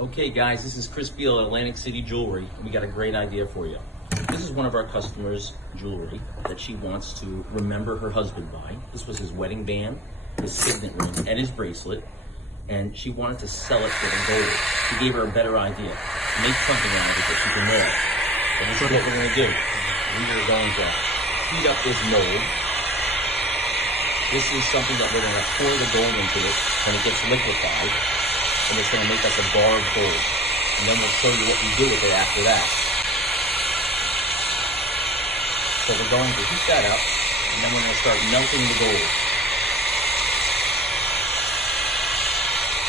Okay guys, this is Chris Beal at Atlantic City Jewelry, and we got a great idea for you. This is one of our customers' jewelry that she wants to remember her husband by. This was his wedding band, his signet ring, and his bracelet, and she wanted to sell it for the gold. We gave her a better idea. Make something out of it that she can wear. And this is what we're going to do. We are going to heat up this mold. This is something that we're going to pour the gold into it when it gets liquefied. And it's going to make us a bar of gold. And then we'll show you what we do with it after that. So we're going to heat that up, and then we're going to start melting the gold.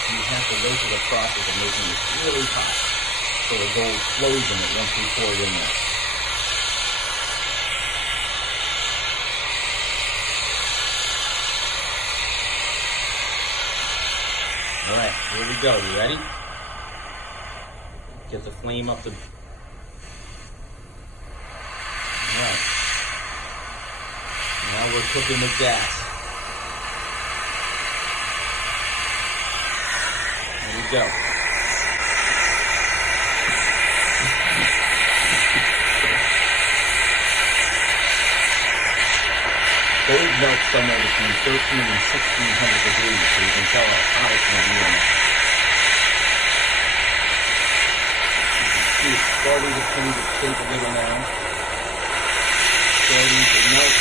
You have to go through the process of making it really hot, so the gold flows in it once we pour it in there. All right, here we go. You ready? Get the flame up to... All right. Now we're cooking with gas. Here we go. Gold melts somewhere between 13 and 1600 degrees, so you can tell how hot it's going to be in there. You can see it's starting to change its shape a little now. Starting to melt.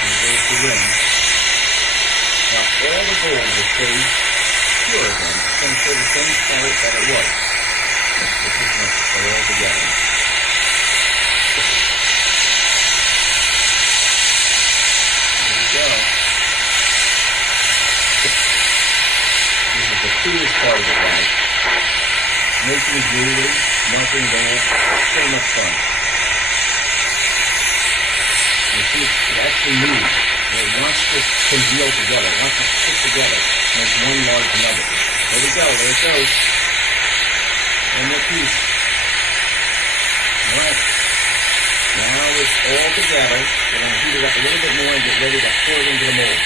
And there's the ring. Now all the gold will stay pure again. It's going to show the same color that it was. It's just going to stay all together. There we go. This is the coolest part of it, guys. Making jewelry, melting gold, so much fun. You see, it actually moves. It wants to congeal together. It wants to stick together. Make one large nugget. There we go. There it goes. One more piece. All right. Now it's all together. We're going to heat it up a little bit more and get ready to pour it into the mold.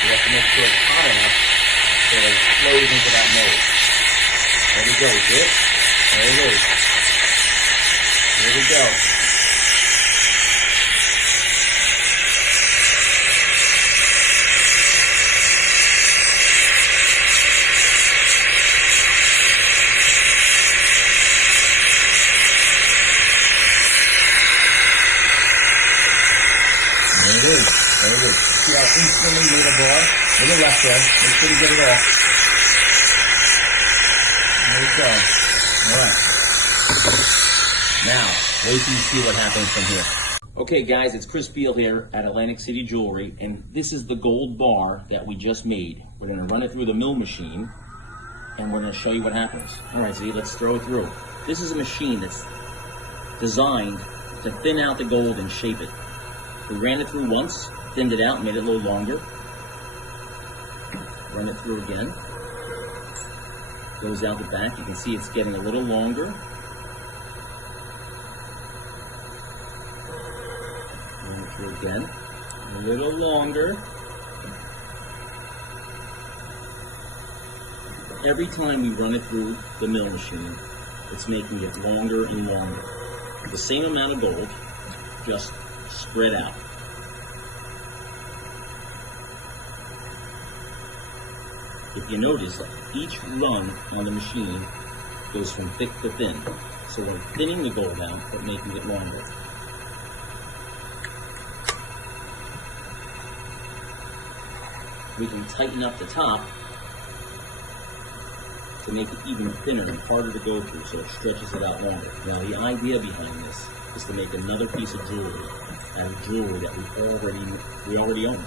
We have to make sure it's hot enough so it flows into that mold. There we go. See it? There it is. Here we go. There it is. There it is. See how instantly made a bar? To the left there. Make sure you get it off. There we go. Alright. Now, wait till you see what happens from here. Okay guys, it's Chris Beal here at Atlantic City Jewelry, and this is the gold bar that we just made. We're going to run it through the mill machine, and we're going to show you what happens. Alright, Z, let's throw it through. This is a machine that's designed to thin out the gold and shape it. We ran it through once, thinned it out, made it a little longer. Run it through again. Goes out the back. You can see it's getting a little longer. Run it through again. A little longer. Every time we run it through the mill machine, it's making it longer and longer. The same amount of gold, just spread out. If you notice, each run on the machine goes from thick to thin. So we're thinning the gold out, but making it longer. We can tighten up the top to make it even thinner and harder to go through, so it stretches it out longer. Now the idea behind this is to make another piece of jewelry out of jewelry that we already owned.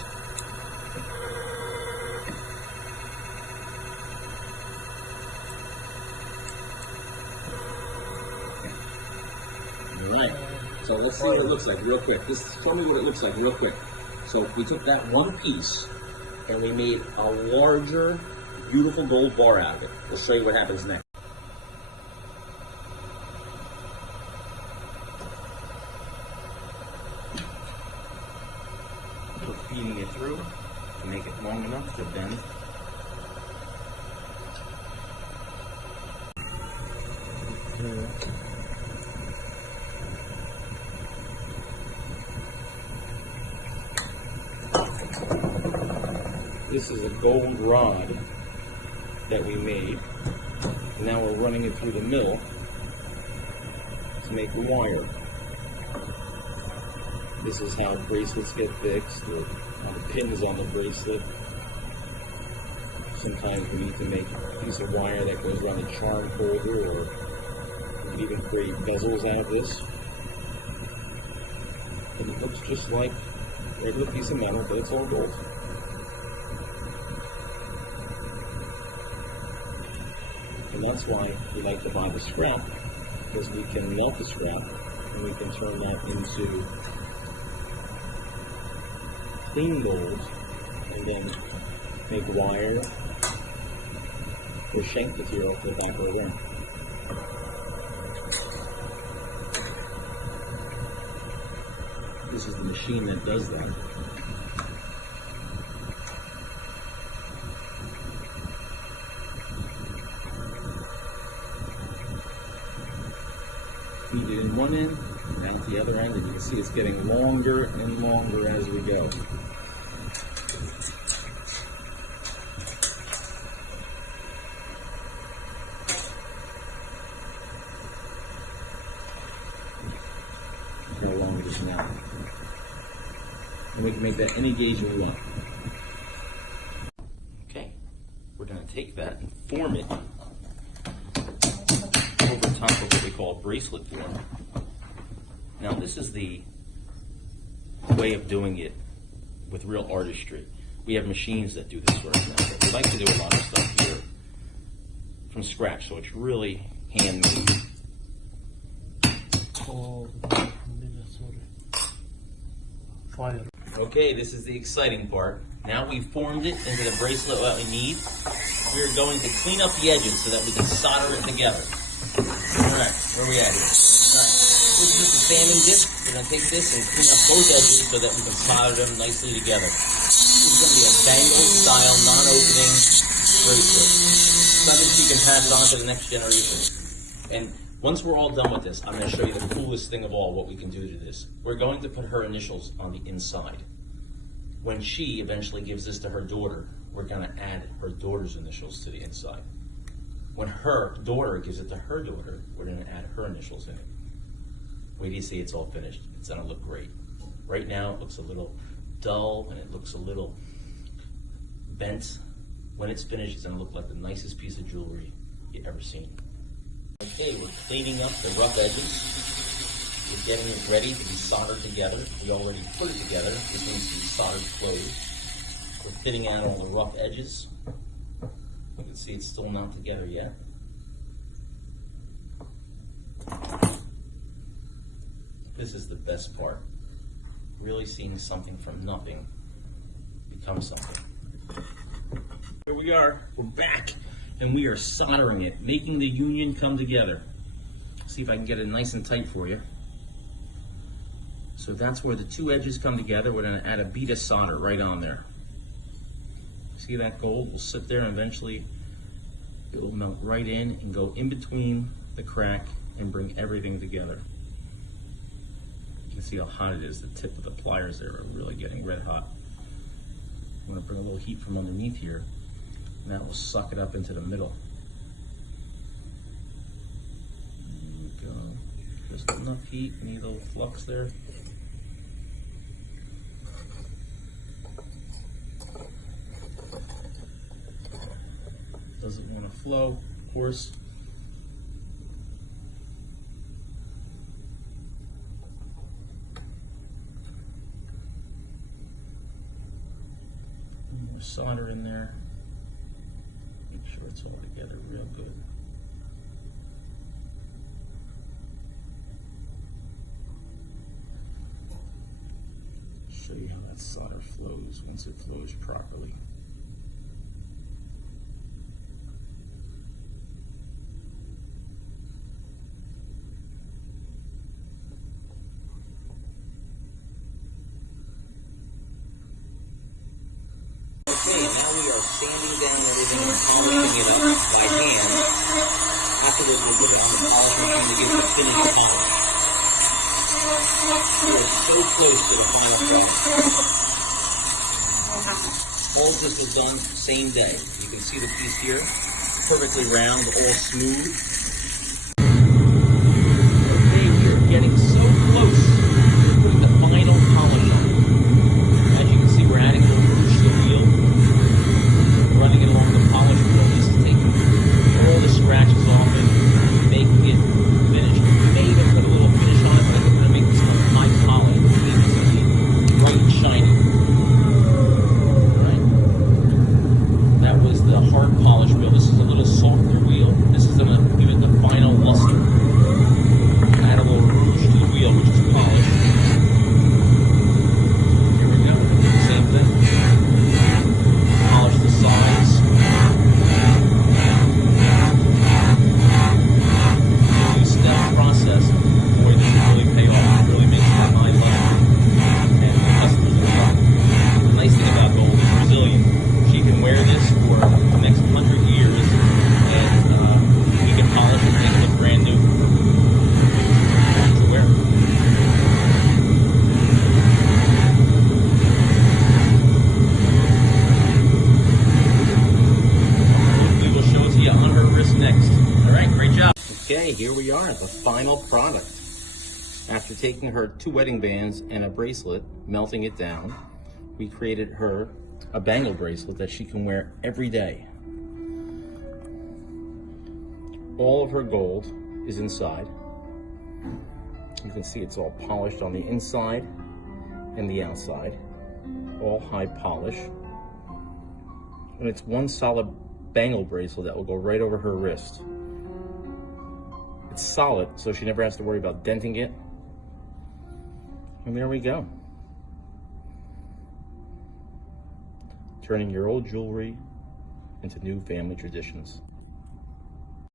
Alright, so let's see what it looks like real quick. Just show me what it looks like real quick. So we took that one piece and we made a larger, beautiful gold bar out of it. We'll show you what happens next. feeding it through to make it long enough to bend. This is a gold rod that we made. Now we're running it through the mill to make the wire. This is how bracelets get fixed, or how the pins on the bracelet. Sometimes we need to make a piece of wire that goes around the charm holder, or we can even create bezels out of this. And it looks just like a regular piece of metal, but it's all gold. And that's why we like to buy the scrap, because we can melt the scrap and we can turn that into clean gold and then make wire or shank material for the back of the ring. This is the machine that does that. Feed it in one end, down to the other end, and you can see it's getting longer and longer as we go. How long it is now. And we can make that any gauge we want. Okay, we're going to take that and form it over top of what we call bracelet form. Now this is the way of doing it with real artistry. We have machines that do this sort of thing, but we like to do a lot of stuff here from scratch, so it's really handmade. Fire. Okay, this is the exciting part. Now we've formed it into the bracelet that we need. We're going to clean up the edges so that we can solder it together. Alright, where are we at here? Alright, this is just a sanding disc. We're going to take this and clean up both edges so that we can solder them nicely together. This is going to be a bangle style, non-opening bracelet. So that she can pass it on to the next generation. And once we're all done with this, I'm going to show you the coolest thing of all, what we can do to this. We're going to put her initials on the inside. When she eventually gives this to her daughter, we're going to add her daughter's initials to the inside. When her daughter gives it to her daughter, we're going to add her initials in it. Wait till you see it's all finished. It's going to look great. Right now it looks a little dull and it looks a little bent. When it's finished, it's going to look like the nicest piece of jewelry you've ever seen. Okay, we're cleaning up the rough edges. We're getting it ready to be soldered together. We already put it together. This needs to be soldered closed. We're fitting out all the rough edges. You can see it's still not together yet. This is the best part. Really seeing something from nothing become something. Here we are. We're back. And we are soldering it, making the union come together. See if I can get it nice and tight for you. So that's where the two edges come together. We're going to add a bead of solder right on there. See that gold will sit there and eventually it will melt right in and go in between the crack and bring everything together. You can see how hot it is. The tip of the pliers there are really getting red hot. I'm going to bring a little heat from underneath here. And that will suck it up into the middle. There we go. Just enough heat, need a little flux there. Doesn't want to flow, of course. More solder in there. Make sure it's all together real good. Show you how that solder flows once it flows properly. sanding down everything and polishing it up by hand. Afterwards, we'll put it on the polish machine to give it a finished polish. We're so close to the final product. All of this was done same day. You can see the piece here, perfectly round, all smooth. Okay, we're getting so close to putting the final polish on. As you can see, we're adding a little rouge to the wheel, running it along the polish wheel. This is taking all the scratches off and making it finished. We may even put a little finish on it, but I'm going to make this one high poly. It's going to be bright and shiny. That was the hard polish wheel. This is a little softer wheel. This is going to give it the final luster. Add a little rouge to the wheel, which is polished. Here we go. Same thing. Polish the sides. Two-step process. Boy, this will really pay off. It really makes it a high level. And the customers will love it. The nice thing about gold is Brazilian. She can wear this for the next 100 years, and we can polish it and make it look brand new. To wear. We will show it to you on her wrist next. All right, great job. Okay, here we are at the final product. After taking her 2 wedding bands and a bracelet, melting it down, we created her a bangle bracelet that she can wear every day. All of her gold is inside. You can see it's all polished on the inside and the outside, all high polish. And it's one solid bangle bracelet that will go right over her wrist. It's solid, so she never has to worry about denting it. And there we go. Turning your old jewelry into new family traditions.